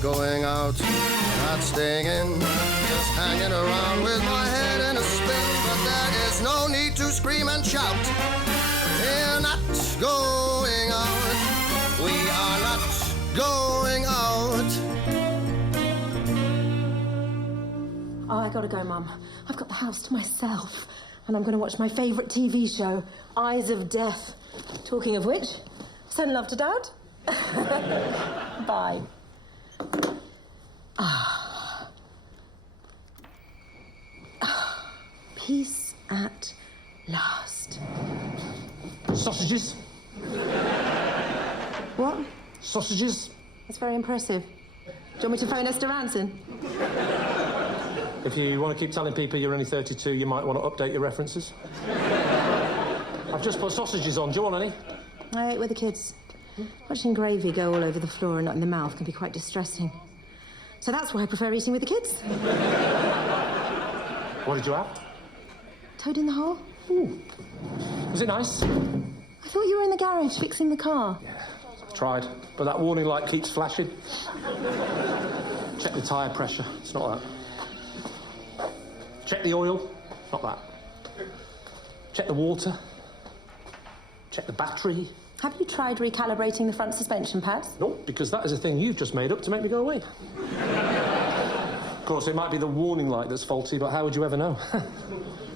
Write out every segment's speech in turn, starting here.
going out, not staying in, just hanging around with my head in a spin. But there is no need to scream and shout. We're not going out. We are not going out. Oh, I gotta go, Mum. I've got the house to myself. And I'm gonna watch my favourite TV show, Eyes of Death. Talking of which, send love to Dad. Bye. Peace at last. Sausages? What? Sausages? That's very impressive. Do you want me to phone Esther Ranson? If you want to keep telling people you're only 32, you might want to update your references. I've just put sausages on. Do you want any? I ate with the kids. Watching gravy go all over the floor and not in the mouth can be quite distressing. So that's why I prefer eating with the kids. What did you have? Toad in the hole? Ooh. Was it nice? I thought you were in the garage fixing the car. Yeah, tried. But that warning light keeps flashing. Check the tyre pressure. It's not that. Check the oil. Not that. Check the water. Check the battery. Have you tried recalibrating the front suspension pads? No, because that is a thing you've just made up to make me go away. Of course, it might be the warning light that's faulty, but how would you ever know?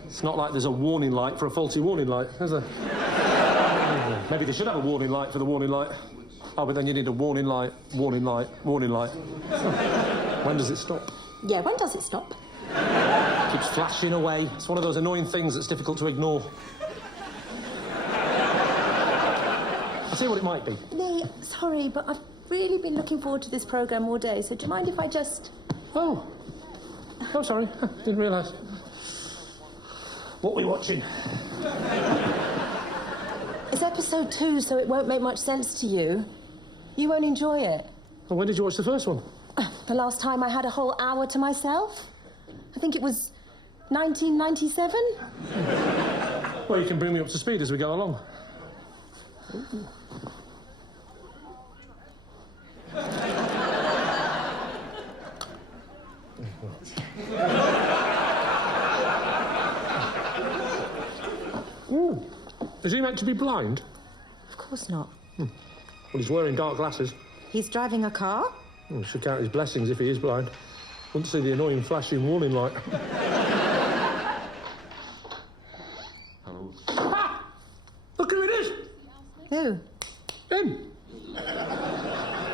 It's not like there's a warning light for a faulty warning light, is there? Maybe they should have a warning light for the warning light. Oh, but then you need a warning light, warning light, warning light. When does it stop? Yeah, when does it stop? Keeps flashing away. It's one of those annoying things that's difficult to ignore. I'll tell you what it might be. Lee, sorry, but I've really been looking forward to this programme all day, so do you mind if I just... Oh, sorry. Didn't realise. What were we watching? It's episode 2, so it won't make much sense to you. You won't enjoy it. Well, when did you watch the first one? The last time I had a whole hour to myself. I think it was 1997. Well, you can bring me up to speed as we go along. Is he meant to be blind? Of course not. Well, he's wearing dark glasses. He's driving a car? Well, should count his blessings if he is blind. Wouldn't see the annoying flashing warning light. Hello. Ah! Look who it is! Who? Him.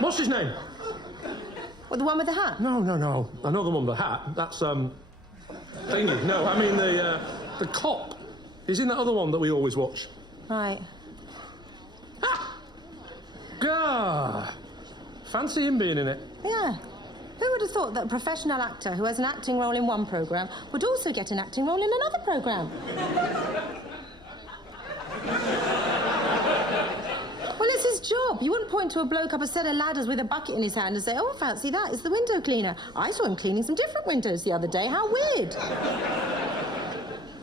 What's his name? What, the one with the hat? No. I know the one with the hat. That's, thingy. No, I mean the cop. He's in that other one that we always watch. Right. Ah! Gah! Fancy him being in it. Yeah. Who would have thought that a professional actor who has an acting role in one programme would also get an acting role in another programme? Well, it's his job. You wouldn't point to a bloke up a set of ladders with a bucket in his hand and say, oh, fancy that, it's the window cleaner. I saw him cleaning some different windows the other day. How weird.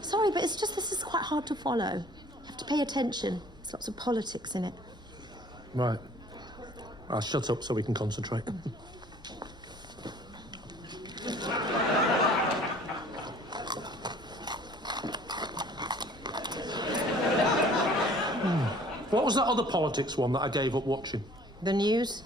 Sorry, but it's just this is quite hard to follow. You have to pay attention. There's lots of politics in it. Right. I'll shut up so we can concentrate. What was that other politics one that I gave up watching? The news?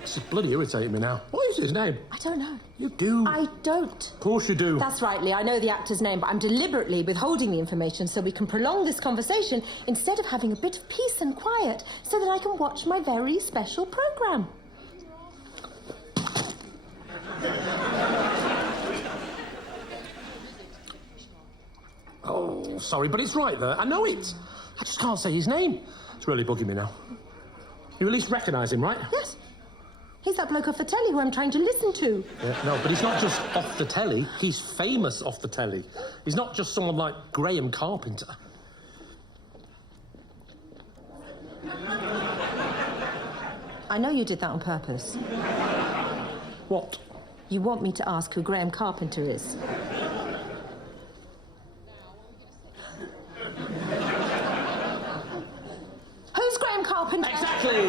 This is bloody irritating me now. What is his name? I don't know. You do. I don't. Of course you do. That's right, Lee. I know the actor's name, but I'm deliberately withholding the information so we can prolong this conversation instead of having a bit of peace and quiet so that I can watch my very special programme. Oh, sorry, but it's right there. I know it. I just can't say his name. It's really bugging me now. You at least recognise him, right? Yes. He's that bloke off the telly who I'm trying to listen to. Yeah, no, but he's not just off the telly. He's famous off the telly. He's not just someone like Graham Carpenter. I know you did that on purpose. What? You want me to ask who Graham Carpenter is. Who's Graham Carpenter. Exactly!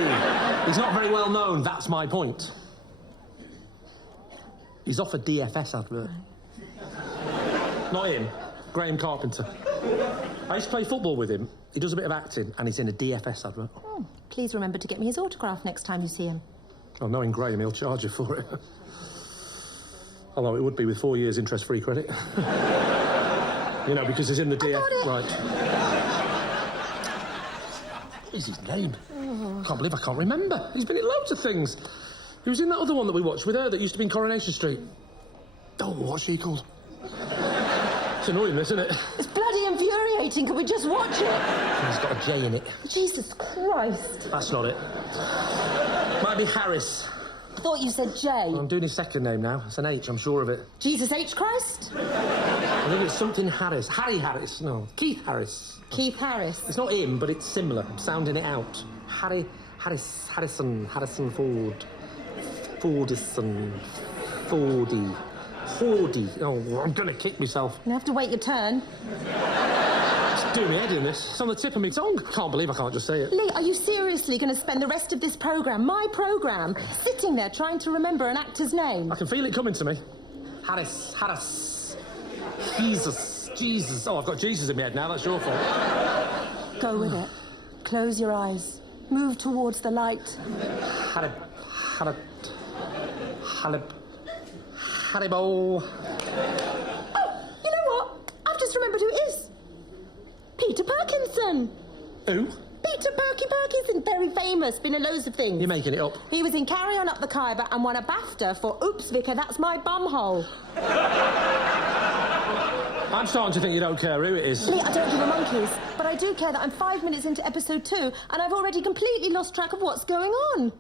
He's not very well known, that's my point. He's off a DFS advert. Not him, Graham Carpenter. I used to play football with him. He does a bit of acting, and he's in a DFS advert. Oh, please remember to get me his autograph next time you see him. Well, knowing Graham, he'll charge you for it. Although it would be with 4 years interest-free credit. You know, because he's in the DFS. Right. What is his name? I can't believe I can't remember. He's been in loads of things. He was in that other one that we watched with her that used to be in Coronation Street. Oh, what's she called? It's annoying, this, isn't it? It's bloody infuriating. Can we just watch it? He's got a J in it. Jesus Christ. That's not it. Might be Harris. I thought you said J. Well, I'm doing his second name now. It's an H, I'm sure of it. Jesus H. Christ? I think it's something Harris. Harry Harris. No, Keith Harris. Keith Harris. It's not him, but it's similar. I'm sounding it out. Harrison Ford. Fordy. Oh, I'm going to kick myself. You have to wait your turn. It's doing me head in this. It's on the tip of my tongue. Can't believe I can't just say it. Lee, are you seriously going to spend the rest of this programme, my programme, sitting there trying to remember an actor's name? I can feel it coming to me. Harris. Jesus. Oh, I've got Jesus in my head now. That's your fault. Go with it. Close your eyes. Move towards the light. Hannibal. Oh, you know what? I've just remembered who it is. Peter Parkinson. Who? Peter Parkinson, very famous, been in loads of things. You're making it up. He was in Carry On Up the Khyber and won a BAFTA for Oops, Vicar, That's My Bumhole. I'm starting to think you don't care who it is. Lee, I don't give a monkeys, but I do care that I'm 5 minutes into episode 2 and I've already completely lost track of what's going on.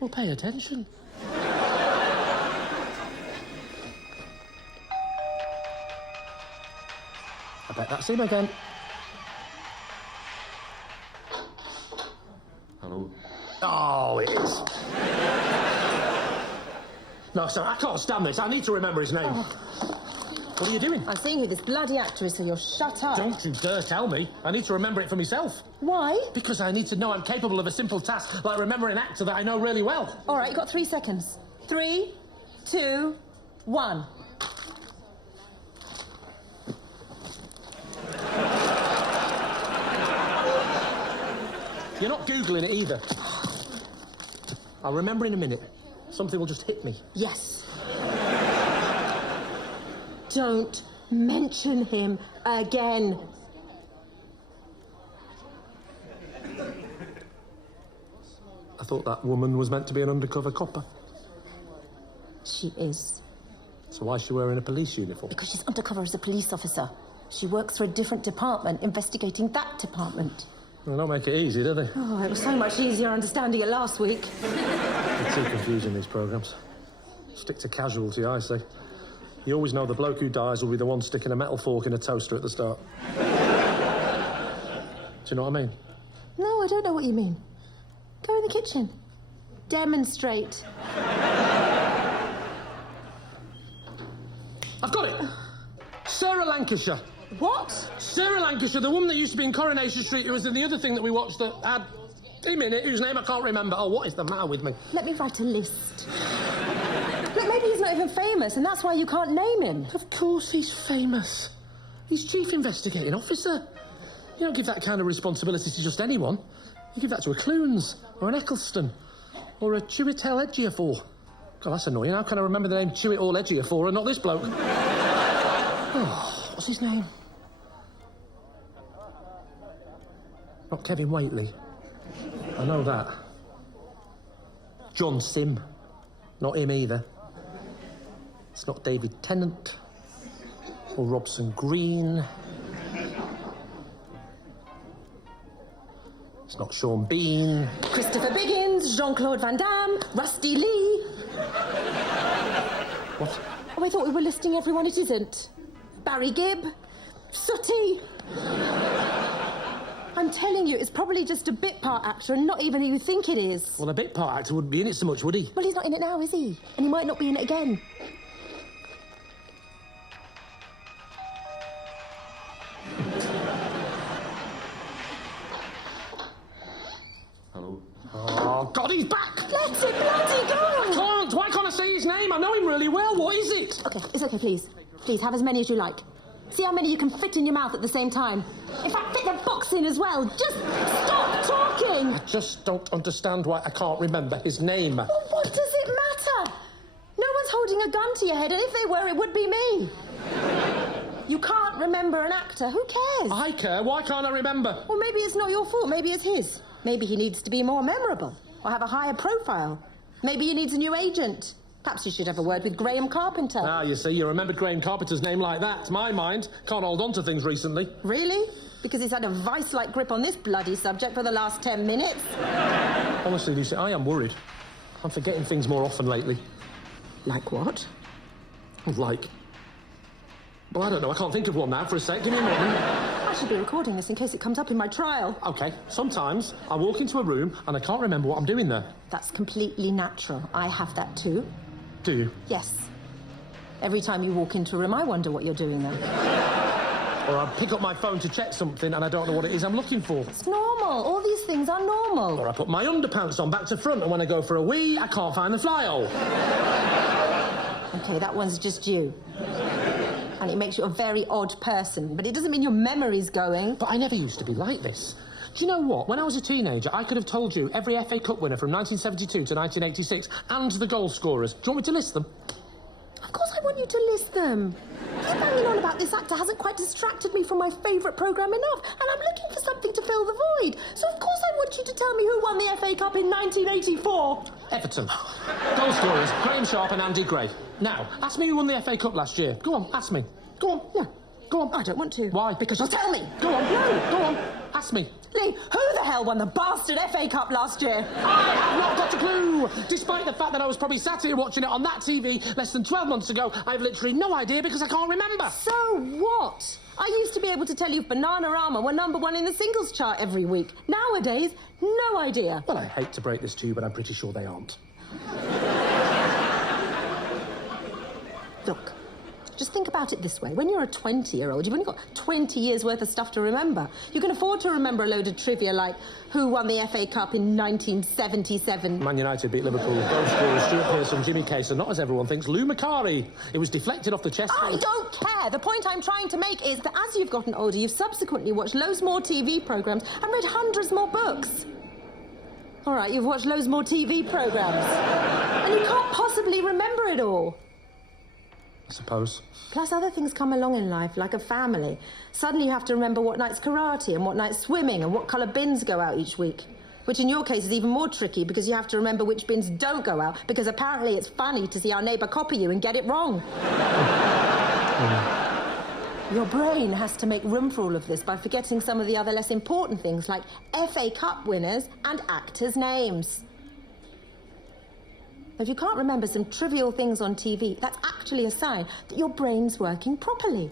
Well, pay attention. I bet that's him again. Hello. Oh, it is. No, sir, I can't stand this. I need to remember his name. What are you doing? I'm seeing who this bloody actor is, so you'll shut up. Don't you dare tell me. I need to remember it for myself. Why? Because I need to know I'm capable of a simple task, like remembering an actor that I know really well. All right, you've got 3 seconds. 3, 2, 1. You're not Googling it either. I'll remember in a minute. Something will just hit me. Yes. Don't mention him again. I thought that woman was meant to be an undercover copper. She is. So why is she wearing a police uniform? Because she's undercover as a police officer. She works for a different department, investigating that department. They don't make it easy, do they? Oh, it was so much easier understanding it last week. They're too confusing, these programmes. Stick to casualty, I say. You always know the bloke who dies will be the one sticking a metal fork in a toaster at the start. Do you know what I mean? No, I don't know what you mean. Go in the kitchen. Demonstrate. I've got it! Sarah Lancashire. What? Sarah Lancashire, the woman that used to be in Coronation Street, who was in the other thing that we watched that had him in it, whose name I can't remember. Oh, what is the matter with me? Let me write a list. Look, maybe he's not even famous, and that's why you can't name him. Of course he's famous. He's Chief Investigating Officer. You don't give that kind of responsibility to just anyone. You give that to a Clunes, or an Eccleston, or a Chiwetel Ejiofor. God, that's annoying. How can I remember the name Chiwetel Ejiofor and not this bloke? Oh, what's his name? Not Kevin Whately. I know that. John Sim. Not him either. It's not David Tennant. Or Robson Green. It's not Sean Bean. Christopher Biggins, Jean-Claude Van Damme, Rusty Lee. What? Oh, I thought we were listing everyone it isn't. Barry Gibb, Sooty. I'm telling you, it's probably just a bit part actor and not even who you think it is. Well, a bit part actor wouldn't be in it so much, would he? Well, he's not in it now, is he? And he might not be in it again. God, he's back! Let it bloody go! Can't! Why can't I say his name? I know him really well. What is it? Okay, it's okay, please. Please, have as many as you like. See how many you can fit in your mouth at the same time. In fact, fit the box in as well. Just stop talking! I just don't understand why I can't remember his name. Well, what does it matter? No one's holding a gun to your head, and if they were, it would be me. You can't remember an actor. Who cares? I care. Why can't I remember? Well, maybe it's not your fault. Maybe it's his. Maybe he needs to be more memorable or have a higher profile. Maybe he needs a new agent. Perhaps you should have a word with Graham Carpenter. Ah, you see, you remembered Graham Carpenter's name like that. To my mind, can't hold on to things recently. Really? Because he's had a vice-like grip on this bloody subject for the last 10 minutes? Honestly, Lucy, I am worried. I'm forgetting things more often lately. Like what? Like... Well, I don't know. I can't think of one now for a sec. Give me a moment. I should be recording this in case it comes up in my trial. OK, sometimes I walk into a room and I can't remember what I'm doing there. That's completely natural. I have that too. Do you? Yes. Every time you walk into a room, I wonder what you're doing there. Or I pick up my phone to check something and I don't know what it is I'm looking for. It's normal. All these things are normal. Or I put my underpants on back to front and when I go for a wee, I can't find the fly hole. OK, that one's just you. And it makes you a very odd person, but it doesn't mean your memory's going. But I never used to be like this. Do you know what? When I was a teenager, I could have told you every FA Cup winner from 1972 to 1986 and the goal scorers. Do you want me to list them? Of course I want you to list them. Keep banging on about this actor hasn't quite distracted me from my favourite programme enough, and I'm looking for something to fill the void. So of course I want you to tell me who won the FA Cup in 1984. Everton. Goal scorers, Graham Sharp and Andy Gray. Now, ask me who won the FA Cup last year. Go on, ask me. Go on. Yeah. Go on. I don't want to. Why? Because you'll tell me. Go on. No. Go on. Ask me. Lee, who the hell won the bastard FA Cup last year? I have not got a clue. Despite the fact that I was probably sat here watching it on that TV less than 12 months ago, I have literally no idea because I can't remember. So what? I used to be able to tell you if Bananarama were #1 in the singles chart every week. Nowadays, no idea. Well, I hate to break this to you, but I'm pretty sure they aren't. Look, just think about it this way. When you're a 20-year-old, you've only got 20 years' worth of stuff to remember. You can afford to remember a load of trivia like who won the FA Cup in 1977. Man United beat Liverpool. Goal scorers, Stuart Pearson, Jimmy Case, and not as everyone thinks, Lou Macari. It was deflected off the chest. I don't care. The point I'm trying to make is that as you've gotten older, you've subsequently watched loads more TV programmes and read hundreds more books. All right, you've watched loads more TV programmes. And you can't possibly remember it all. I suppose. Plus other things come along in life, like a family. Suddenly you have to remember what night's karate and what night's swimming and what colour bins go out each week. Which in your case is even more tricky because you have to remember which bins don't go out because apparently it's funny to see our neighbour copy you and get it wrong. Your brain has to make room for all of this by forgetting some of the other less important things like FA Cup winners and actors' names. If you can't remember some trivial things on TV, that's actually a sign that your brain's working properly.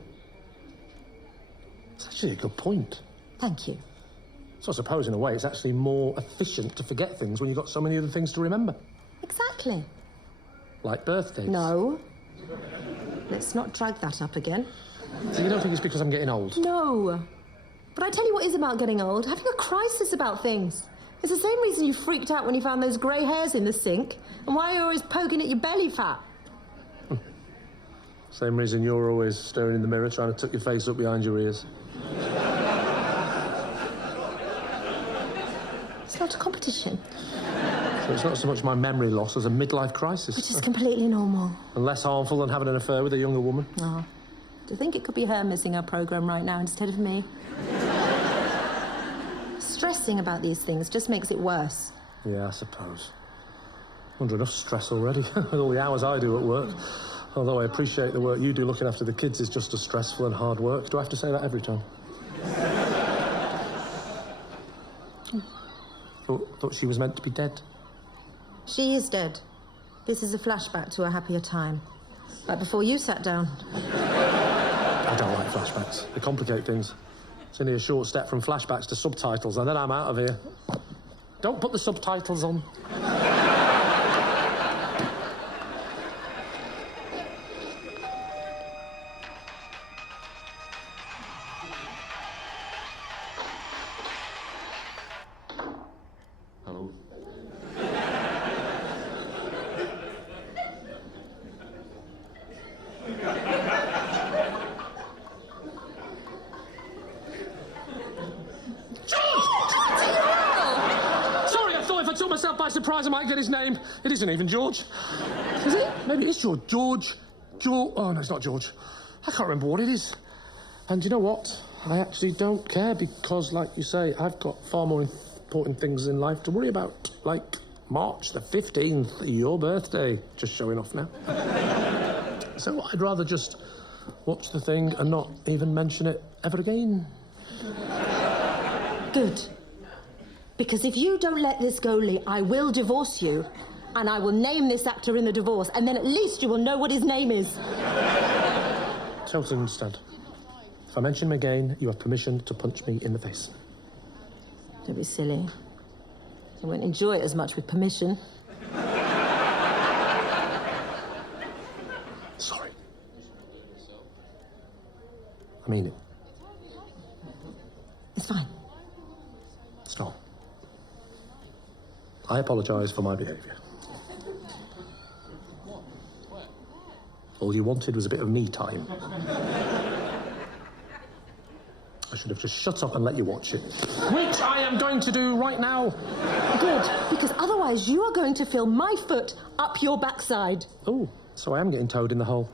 It's actually a good point. Thank you. So I suppose, in a way, it's actually more efficient to forget things when you've got so many other things to remember. Exactly. Like birthdays. No. Let's not drag that up again. So you don't think it's because I'm getting old? No. But I tell you what is about getting old, having a crisis about things. It's the same reason you freaked out when you found those grey hairs in the sink, and why you're always poking at your belly fat. Same reason you're always staring in the mirror trying to tuck your face up behind your ears. It's not a competition. So it's not so much my memory loss as a midlife crisis. Which is completely normal. And less harmful than having an affair with a younger woman. Oh. Do you think it could be her missing her programme right now instead of me? Stressing about these things just makes it worse. Yeah, I suppose. Under enough stress already, with all the hours I do at work. Although I appreciate the work you do looking after the kids is just as stressful and hard work. Do I have to say that every time? Thought she was meant to be dead. She is dead. This is a flashback to a happier time. Like before you sat down. I don't like flashbacks. They complicate things. It's only a short step from flashbacks to subtitles, and then I'm out of here. Don't put the subtitles on. Hello. by surprise, I might get his name. It isn't even George. Is it? Maybe it is George. George. Oh, no, it's not George. I can't remember what it is. And you know what? I actually don't care because, like you say, I've got far more important things in life to worry about. Like March the 15th, your birthday. Just showing off now. So I'd rather just watch the thing and not even mention it ever again. Good. Because if you don't let this go, Lee, I will divorce you, and I will name this actor in the divorce, and then at least you will know what his name is. Totally understand. If I mention him again, you have permission to punch me in the face. Don't be silly. You won't enjoy it as much with permission. Sorry. I mean it. It's fine. It's not. I apologise for my behaviour. All you wanted was a bit of me time. I should have just shut up and let you watch it. Which I am going to do right now. Good, because otherwise you are going to feel my foot up your backside. Oh, so I am getting towed in the hole.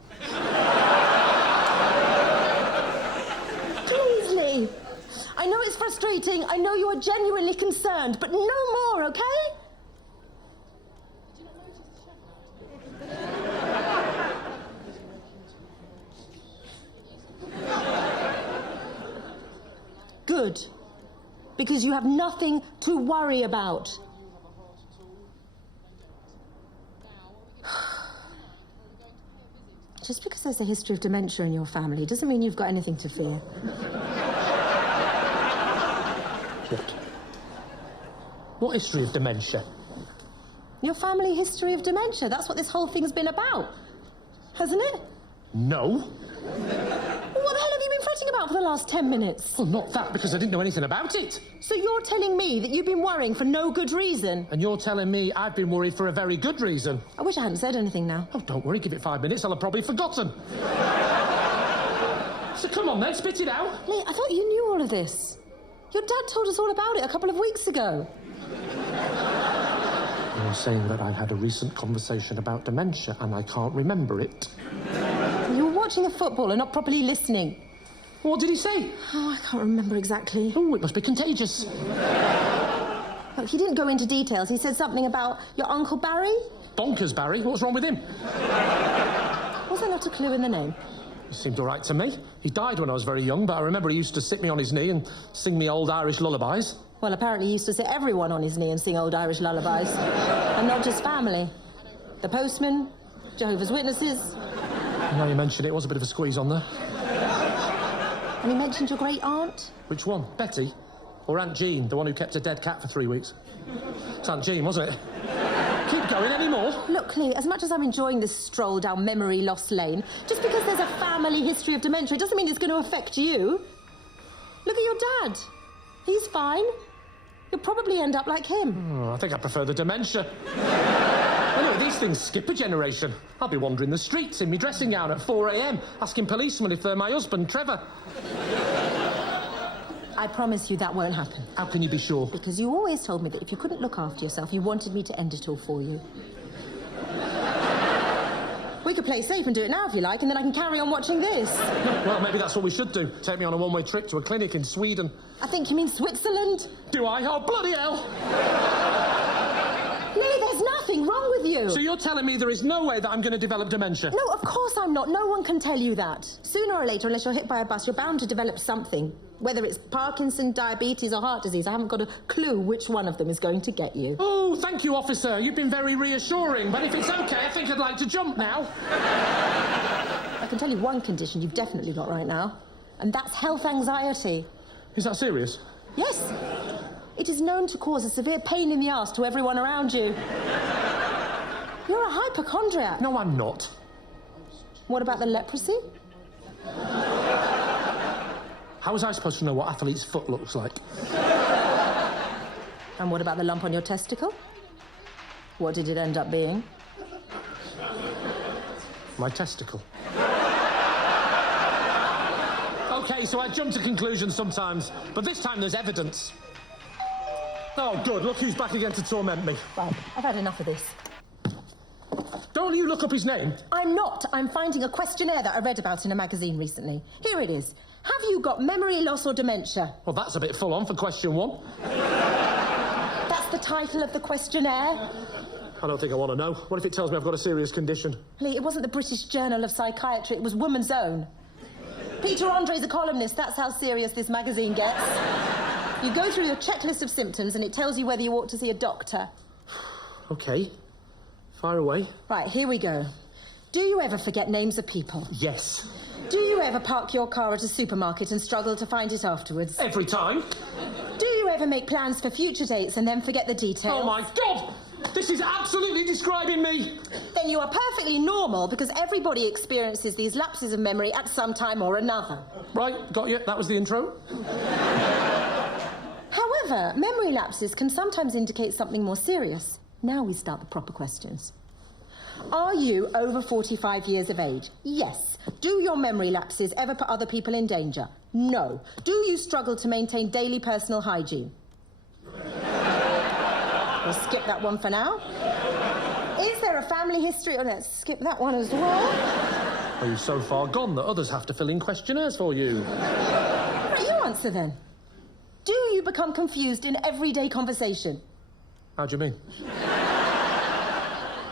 Please, Lee. I know it's frustrating. I know you are genuinely concerned, but no more, okay? Good. Because you have nothing to worry about. Just because there's a history of dementia in your family doesn't mean you've got anything to fear. What? What history of dementia? Your family history of dementia. That's what this whole thing's been about. Hasn't it? No. Well, what the hell have you been fretting about for the last 10 minutes? Well, not that, because I didn't know anything about it. So you're telling me that you've been worrying for no good reason? And you're telling me I've been worried for a very good reason. I wish I hadn't said anything now. Oh, don't worry, give it 5 minutes, I'll have probably forgotten. So come on then, spit it out. Lee, I thought you knew all of this. Your dad told us all about it a couple of weeks ago. You're saying that I've had a recent conversation about dementia and I can't remember it. You were watching the football and not properly listening. What did he say? Oh, I can't remember exactly. Oh, it must be contagious. Look, he didn't go into details. He said something about your Uncle Barry. Bonkers, Barry. What's wrong with him? Was there not a clue in the name? He seemed all right to me. He died when I was very young, but I remember he used to sit me on his knee and sing me old Irish lullabies. Well, apparently he used to sit everyone on his knee and sing old Irish lullabies. And not just family. The postman, Jehovah's Witnesses. Now you mention it, it was a bit of a squeeze on there. And he mentioned your great aunt. Which one? Betty? Or Aunt Jean, the one who kept a dead cat for 3 weeks? It's Aunt Jean, wasn't it? Keep going, any more? Look, Lee, as much as I'm enjoying this stroll down memory loss lane, just because there's a family history of dementia doesn't mean it's going to affect you. Look at your dad. He's fine. You'll probably end up like him. Oh, I think I prefer the dementia. Anyway, these things skip a generation. I'll be wandering the streets in my dressing gown at 4 a.m, asking policemen if they're my husband, Trevor. I promise you that won't happen. How can you be sure? Because you always told me that if you couldn't look after yourself, you wanted me to end it all for you. We could play safe and do it now if you like, and then I can carry on watching this. Well, maybe that's what we should do. Take me on a one-way trip to a clinic in Sweden. I think you mean Switzerland. Do I? Oh, bloody hell! Lee, there's nothing wrong with you. So you're telling me there is no way that I'm going to develop dementia? No, of course I'm not. No one can tell you that. Sooner or later, unless you're hit by a bus, you're bound to develop something. Whether it's Parkinson, diabetes or heart disease, I haven't got a clue which one of them is going to get you. Oh, thank you, officer. You've been very reassuring. But if it's okay, I think I'd like to jump now. I can tell you one condition you've definitely got right now, and that's health anxiety. Is that serious? Yes. It is known to cause a severe pain in the arse to everyone around you. You're a hypochondriac. No, I'm not. What about the leprosy? How was I supposed to know what athlete's foot looks like? And what about the lump on your testicle? What did it end up being? My testicle. OK, so I jump to conclusions sometimes, but this time there's evidence. Oh, good. Look who's back again to torment me. Right, I've had enough of this. Don't you look up his name? I'm not. I'm finding a questionnaire that I read about in a magazine recently. Here it is. Have you got memory loss or dementia? Well, that's a bit full on for question 1. That's the title of the questionnaire. I don't think I want to know. What if it tells me I've got a serious condition? Lee, it wasn't the British Journal of Psychiatry, it was Woman's Own. Peter Andre's a columnist, that's how serious this magazine gets. You go through your checklist of symptoms and it tells you whether you ought to see a doctor. OK. Fire away. Right, here we go. Do you ever forget names of people? Yes. Do you ever park your car at a supermarket and struggle to find it afterwards? Every time. Do you ever make plans for future dates and then forget the details? Oh, my God! This is absolutely describing me. Then you are perfectly normal because everybody experiences these lapses of memory at some time or another. Right, got you. That was the intro. However, memory lapses can sometimes indicate something more serious. Now we start the proper questions. Are you over 45 years of age? Yes. Do your memory lapses ever put other people in danger? No. Do you struggle to maintain daily personal hygiene? We'll skip that one for now. Is there a family history? Oh, let's skip that one as well. Are you so far gone that others have to fill in questionnaires for you? Right, you answer then. Do you become confused in everyday conversation? How do you mean?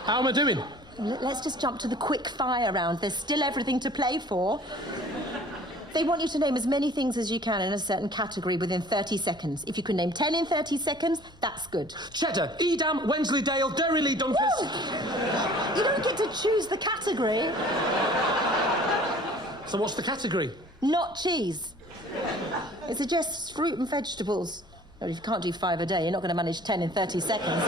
How am I doing? Let's just jump to the quick fire round. There's still everything to play for. They want you to name as many things as you can in a certain category within 30 seconds. If you can name 10 in 30 seconds, that's good. Cheddar, Edam, Wensleydale, Derry Lee Dunkers. Woo! You don't get to choose the category. So what's the category? Not cheese. It suggests fruit and vegetables. Well, if you can't do 5 a day, you're not going to manage 10 in 30 seconds.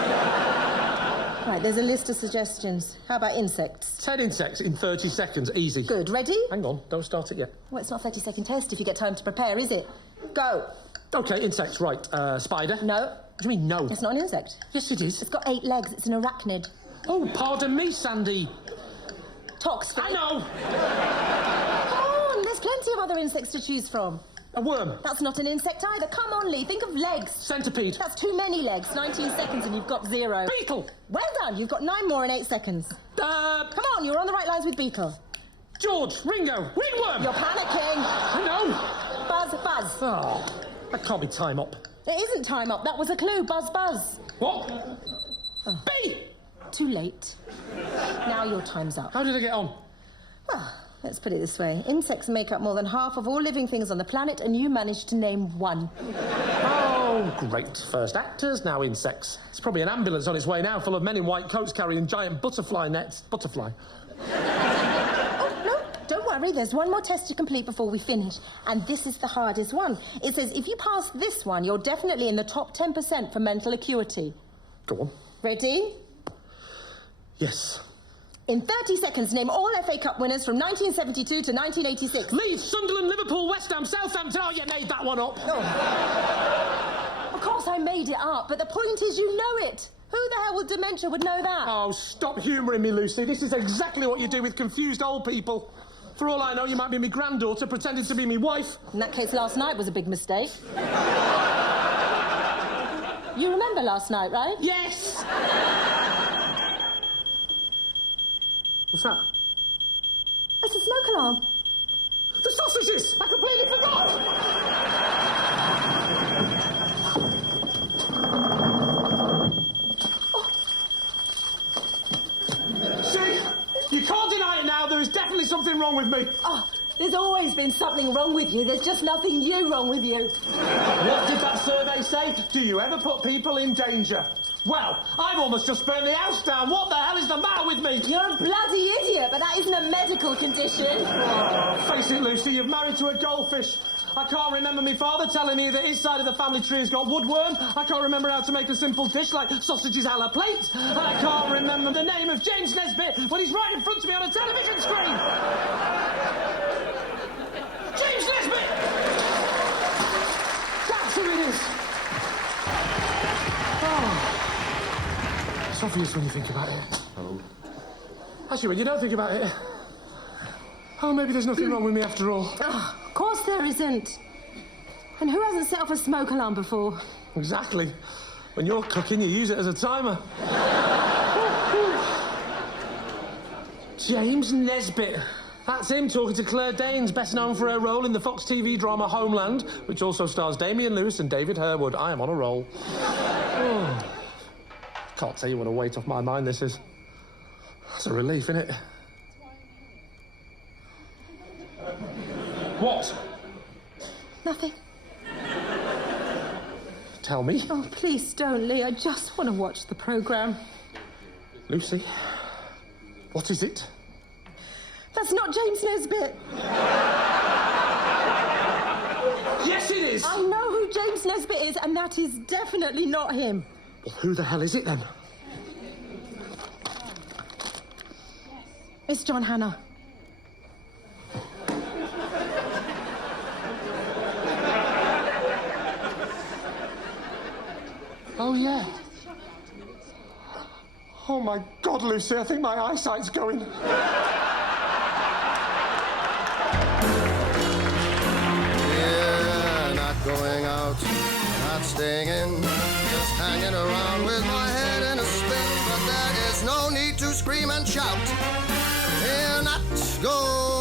Right, there's a list of suggestions. How about insects? 10 insects in 30 seconds, easy. Good. Ready? Hang on, don't start it yet. Well, it's not a 30-second test if you get time to prepare, is it? Go. OK, insects, right. Spider? No. What do you mean, no? It's not an insect. Yes, it is. It's got 8 legs. It's an arachnid. Oh, pardon me, Sandy. Toxfig. I know. Come on, there's plenty of other insects to choose from. A worm. That's not an insect either. Come on, Lee, think of legs. Centipede. That's too many legs. 19 seconds and you've got 0. Beetle. Well done, you've got 9 more in 8 seconds. Come on, you're on the right lines with beetle. George, Ringo, ringworm. You're panicking. I know. Buzz, buzz. Oh, that can't be time up. It isn't time up. That was a clue. Buzz, buzz. What? Bee. Too late. Now your time's up. How did I get on? Well, let's put it this way. Insects make up more than half of all living things on the planet, and you managed to name 1. Oh, great. First actors, now insects. It's probably an ambulance on its way now full of men in white coats carrying giant butterfly nets. Butterfly. Oh, no, don't worry. There's one more test to complete before we finish. And this is the hardest one. It says if you pass this one, you're definitely in the top 10% for mental acuity. Go on. Ready? Yes. In 30 seconds, name all FA Cup winners from 1972 to 1986. Leeds, Sunderland, Liverpool, West Ham, Southampton. Oh, you made that one up. Oh. Of course I made it up, but the point is you know it. Who the hell with dementia would know that? Oh, stop humouring me, Lucy. This is exactly what you do with confused old people. For all I know, you might be my granddaughter pretending to be my wife. In that case, last night was a big mistake. You remember last night, right? Yes! What's that? It's a smoke alarm. The sausages! I completely forgot! See? You can't deny it now. There is definitely something wrong with me. Oh, there's always been something wrong with you. There's just nothing new wrong with you. What did that survey say? Do you ever put people in danger? Well, I've almost just burned the house down. What the hell is the matter with me? You're a bloody idiot, but that isn't a medical condition. Oh, face it, Lucy, you've married to a goldfish. I can't remember my father telling me that his side of the family tree has got woodworm. I can't remember how to make a simple dish like sausages a la plate. And I can't remember the name of James Nesbitt when he's right in front of me on a television screen. James Nesbitt! That's who it is. Oh. It's obvious when you think about it. Hello. Actually, when you don't think about it... Oh, maybe there's nothing wrong with me after all. Oh, of course there isn't. And who hasn't set off a smoke alarm before? Exactly. When you're cooking, you use it as a timer. James Nesbitt. That's him talking to Claire Danes, best known for her role in the Fox TV drama Homeland, which also stars Damian Lewis and David Harewood. I am on a roll. Oh. Can't tell you what a weight off my mind this is. That's a relief, isn't it? What? Nothing. Tell me. Oh, please don't, Lee. I just want to watch the programme. Lucy, what is it? That's not James Nesbitt. Yes, it is! I know who James Nesbitt is, and that is definitely not him. Well, who the hell is it, then? It's John Hannah. Oh, yeah. Oh, my God, Lucy, I think my eyesight's going. Yeah, not going out, not staying in, just hanging around with my head in a spin. But there is no need to scream and shout. We're not going